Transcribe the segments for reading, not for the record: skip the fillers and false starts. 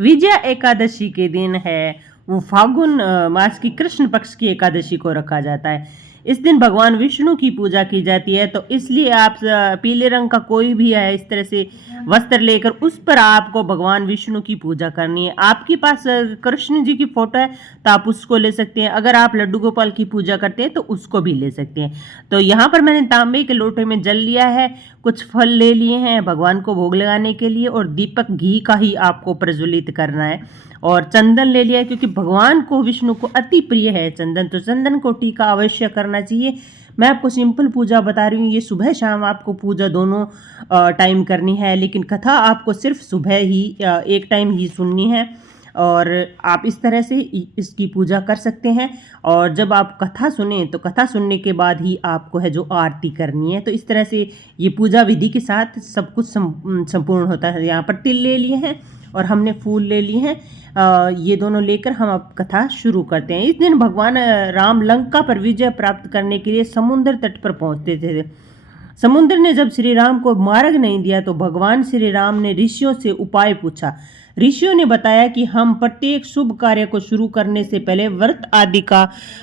विजया एकादशी के दिन है वो फागुन मास की कृष्ण पक्ष की एकादशी को रखा जाता है। इस दिन भगवान विष्णु की पूजा की जाती है, तो इसलिए आप पीले रंग का कोई भी है इस तरह से वस्त्र लेकर उस पर आपको भगवान विष्णु की पूजा करनी है। आपके पास कृष्ण जी की फोटो है तो आप उसको ले सकते हैं, अगर आप लड्डू गोपाल की पूजा करते हैं तो उसको भी ले सकते हैं। तो यहाँ पर मैंने तांबे के लोटे में जल लिया है, कुछ फल ले लिए हैं भगवान को भोग लगाने के लिए, और दीपक घी का ही आपको प्रज्वलित करना है, और चंदन ले लिया है क्योंकि भगवान को विष्णु को अति प्रिय है चंदन, तो चंदन को टीका अवश्य करना चाहिए। मैं आपको सिंपल पूजा बता रही हूँ, ये सुबह शाम आपको पूजा दोनों टाइम करनी है, लेकिन कथा आपको सिर्फ सुबह ही एक टाइम ही सुननी है, और आप इस तरह से इसकी पूजा कर सकते हैं। और जब आप कथा सुने तो कथा सुनने के बाद ही आपको है जो आरती करनी है। तो इस तरह से ये पूजा विधि के साथ सब कुछ संपूर्ण होता है। यहाँ पर तिल ले लिए हैं और हमने फूल ले लिए हैं, ये दोनों लेकर हम अब कथा शुरू करते हैं। इस दिन भगवान राम लंका पर विजय प्राप्त करने के लिए समुद्र तट पर पहुंचते थे। समुद्र ने जब श्री राम को मार्ग नहीं दिया तो भगवान श्री राम ने ऋषियों से उपाय पूछा। ऋषियों ने बताया कि हम प्रत्येक शुभ कार्य को शुरू करने से पहले व्रत आदि का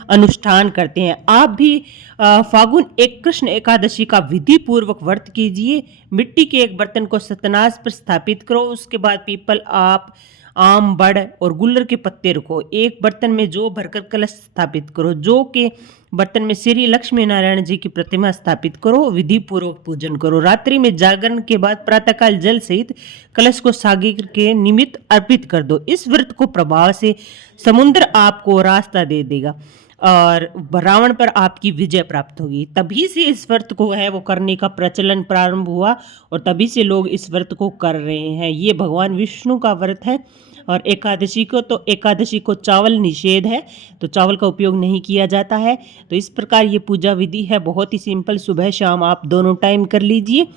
अनुष्ठान करते हैं। आप भी फागुन एक कृष्ण एकादशी का विधि पूर्वक व्रत कीजिए। मिट्टी के एक बर्तन को सतनाज पर स्थापित करो, उसके बाद पीपल, आप, आम, बड़ और गुल्लर के पत्ते रखो। एक बर्तन में जौ भरकर कलश स्थापित करो। जौ के बर्तन में श्री लक्ष्मी नारायण जी की प्रतिमा स्थापित करो। विधि पूर्वक पूजन करो। रात्रि में जागरण के बाद प्रातःकाल जल सहित कलश को सागिर के निमित्त अर्पित कर दो। इस व्रत को प्रभाव से समुद्र आपको रास्ता दे देगा और रावण पर आपकी विजय प्राप्त होगी। तभी से इस व्रत को है वो करने का प्रचलन प्रारंभ हुआ और तभी से लोग इस व्रत को कर रहे हैं। ये भगवान विष्णु का व्रत है। और एकादशी को चावल निषेध है, तो चावल का उपयोग नहीं किया जाता है। तो इस प्रकार ये पूजा विधि है, बहुत ही सिंपल, सुबह शाम आप दोनों टाइम कर लीजिए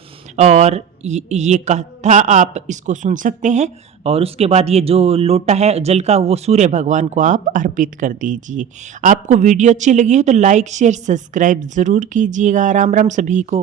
और ये कथा आप इसको सुन सकते हैं। और उसके बाद ये जो लोटा है जल का वो सूर्य भगवान को आप अर्पित कर दीजिए। आपको वीडियो अच्छी लगी है तो लाइक शेयर सब्सक्राइब ज़रूर कीजिएगा। राम राम सभी को।